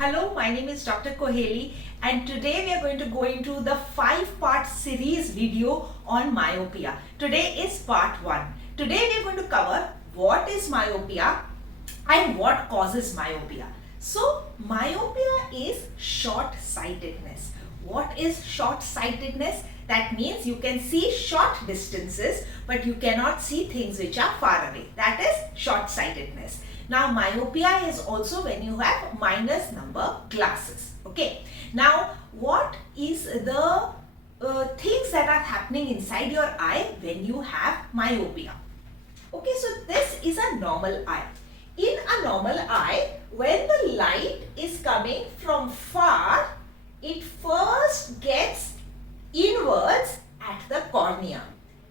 Hello, my name is Dr. Koheli and today we are going to go into the 5-part series video on myopia. Today is part 1. Today we are going to cover what is myopia and what causes myopia. So, myopia is short-sightedness. What is short-sightedness? That means you can see short distances but you cannot see things which are far away. That is short-sightedness. Now, myopia is also when you have minus number glasses. Okay. Now, what is the things that are happening inside your eye when you have myopia? Okay, so this is a normal eye. In a normal eye, when the light is coming from far, it first gets inwards at the cornea.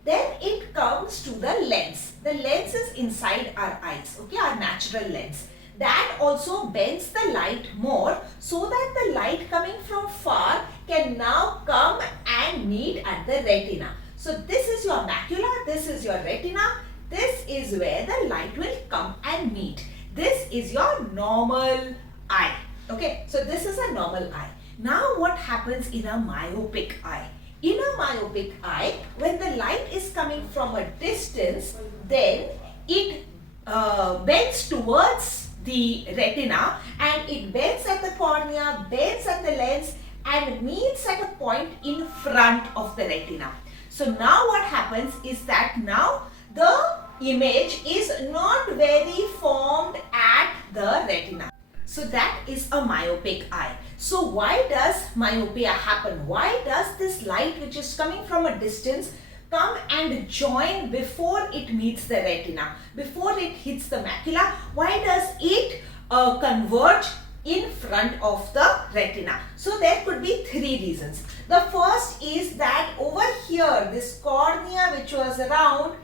Then it comes to the lens. The lens is inside our eyes, okay, our natural lens. That also bends the light more so that the light coming from far can now come and meet at the retina. So this is your macula, this is your retina, this is where the light will come and meet. This is your normal eye, okay. So this is a normal eye. Now what happens in a myopic eye? In a myopic eye, when the light is coming from a distance, then it bends towards the retina and it bends at the cornea, bends at the lens and meets at a point in front of the retina. So now what happens is that now the image is not very formed at the retina. So that is a myopic eye. So why does myopia happen? Why does this light which is coming from a distance come and join before it meets the retina, before it hits the macula? Why does it converge in front of the retina? So there could be 3 reasons. The first is that over here, this cornea which was round,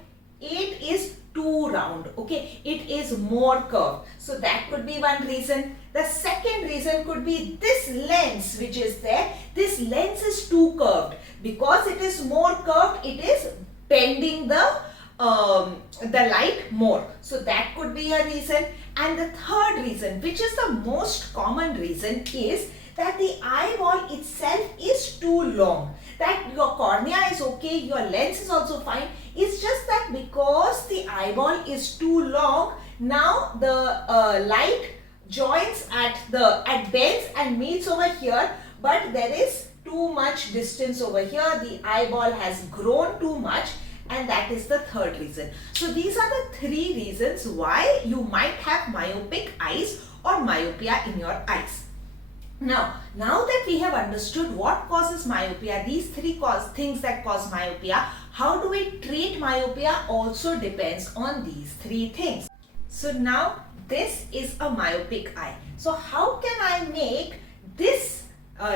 it is too round, okay, it is more curved. So that could be one reason. The second reason could be this lens which is there. This lens is too curved. Because it is more curved, it is bending the light more. So that could be a reason. And the third reason, which is the most common reason, is that the eyeball itself is too long. That your cornea is okay, your lens is also fine. It's just that because the eyeball is too long, now the light joins at bends and meets over here, but there is too much distance over here. The eyeball has grown too much, and that is the third reason. So these are the 3 reasons why you might have myopic eyes or myopia in your eyes. Now that we have understood what causes myopia, these 3 things that cause myopia, how do we treat myopia also depends on these 3 things. So now this is a myopic eye. So how can I make this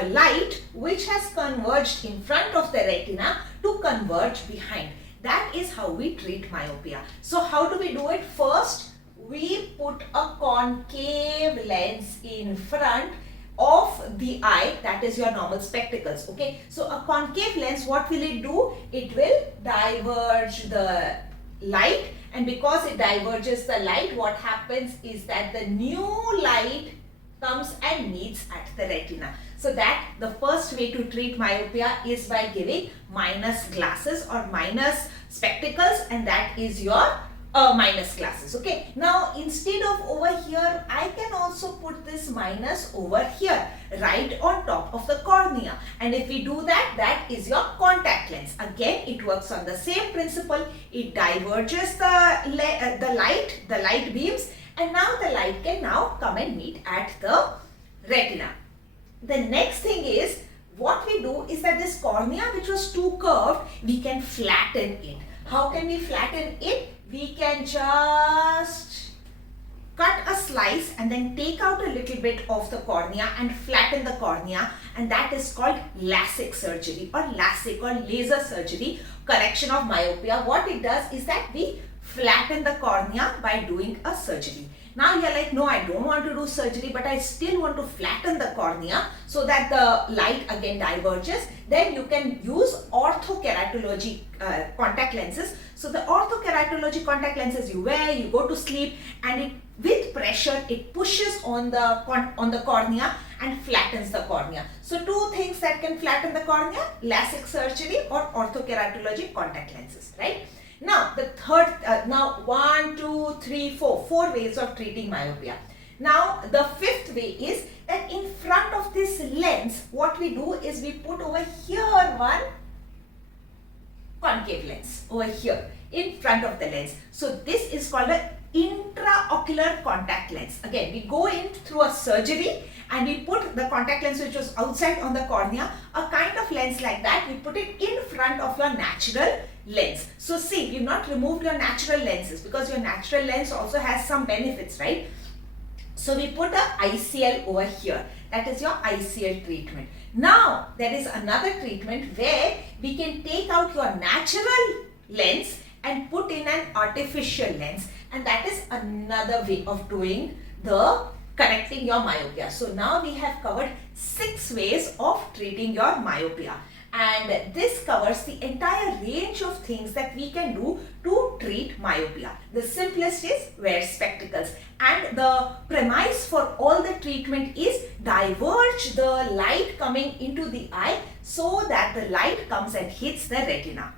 light which has converged in front of the retina to converge behind? That is how we treat myopia. So how do we do it? First, we put a concave lens in front of the eye, that is your normal spectacles, okay. So a concave lens, what will it do? It will diverge the light, and because it diverges the light, what happens is that the new light comes and meets at the retina. So that the first way to treat myopia is by giving minus glasses or minus spectacles, and that is your minus glasses, okay. Now instead of over here, I can also put this minus over here, right on top of the cornea, and if we do that, that is your contact lens. Again, it works on the same principle. It diverges the light beams, and now the light can now come and meet at the retina. The next thing is, what we do is that this cornea which was too curved, we can flatten it. How can we flatten it? We can just cut a slice and then take out a little bit of the cornea and flatten the cornea, and that is called LASIK surgery or LASIK or laser surgery, correction of myopia. What it does is that we flatten the cornea by doing a surgery. Now you're like, no, I don't want to do surgery, but I still want to flatten the cornea so that the light again diverges. Then you can use orthokeratology contact lenses. So the orthokeratology contact lenses you wear, you go to sleep, and it with pressure it pushes on the cornea and flattens the cornea. So two things that can flatten the cornea: LASIK surgery or orthokeratology contact lenses, right? Now the third, now 1, 2, 3, 4 ways of treating myopia. Now the fifth way is that in front of this lens, what we do is we put over here one concave lens over here in front of the lens. So this is called a intraocular contact lens. Again, we go in through a surgery and we put the contact lens which was outside on the cornea, a kind of lens like that, we put it in front of your natural lens. So see, you've not removed your natural lenses, because your natural lens also has some benefits, right? So we put a ICL over here. That is your ICL treatment. Now there is another treatment where we can take out your natural lens and put in an artificial lens, and that is another way of doing the correcting your myopia. So now we have covered 6 ways of treating your myopia, and this covers the entire range of things that we can do to treat myopia. The simplest is wear spectacles, and the premise for all the treatment is diverge the light coming into the eye so that the light comes and hits the retina.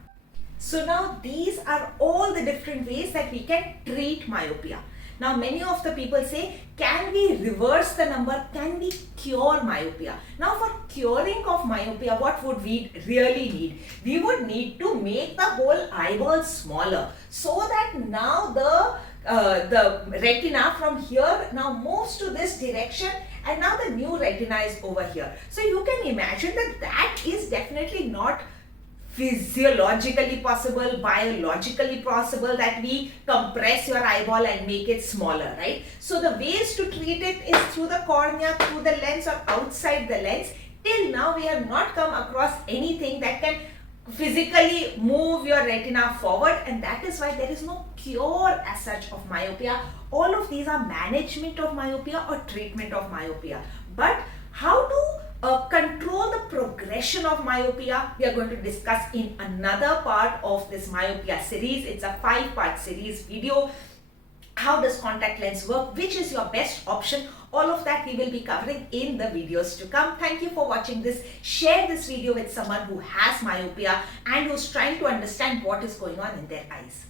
So now these are all the different ways that we can treat myopia. Now many of the people say, can we reverse the number? Can we cure myopia? Now for curing of myopia, what would we really need? We would need to make the whole eyeball smaller, so that now the retina from here now moves to this direction, and now the new retina is over here. So you can imagine that that is definitely not physiologically possible, biologically possible, that we compress your eyeball and make it smaller, right? So the ways to treat it is through the cornea, through the lens, or outside the lens. Till now we have not come across anything that can physically move your retina forward, and that is why there is no cure as such of myopia. All of these are management of myopia or treatment of myopia. But how to control the progression of myopia, we are going to discuss in another part of this myopia series. It's a 5-part series video. How does contact lens work? Which is your best option? All of that we will be covering in the videos to come. Thank you for watching this. Share this video with someone who has myopia and who's trying to understand what is going on in their eyes.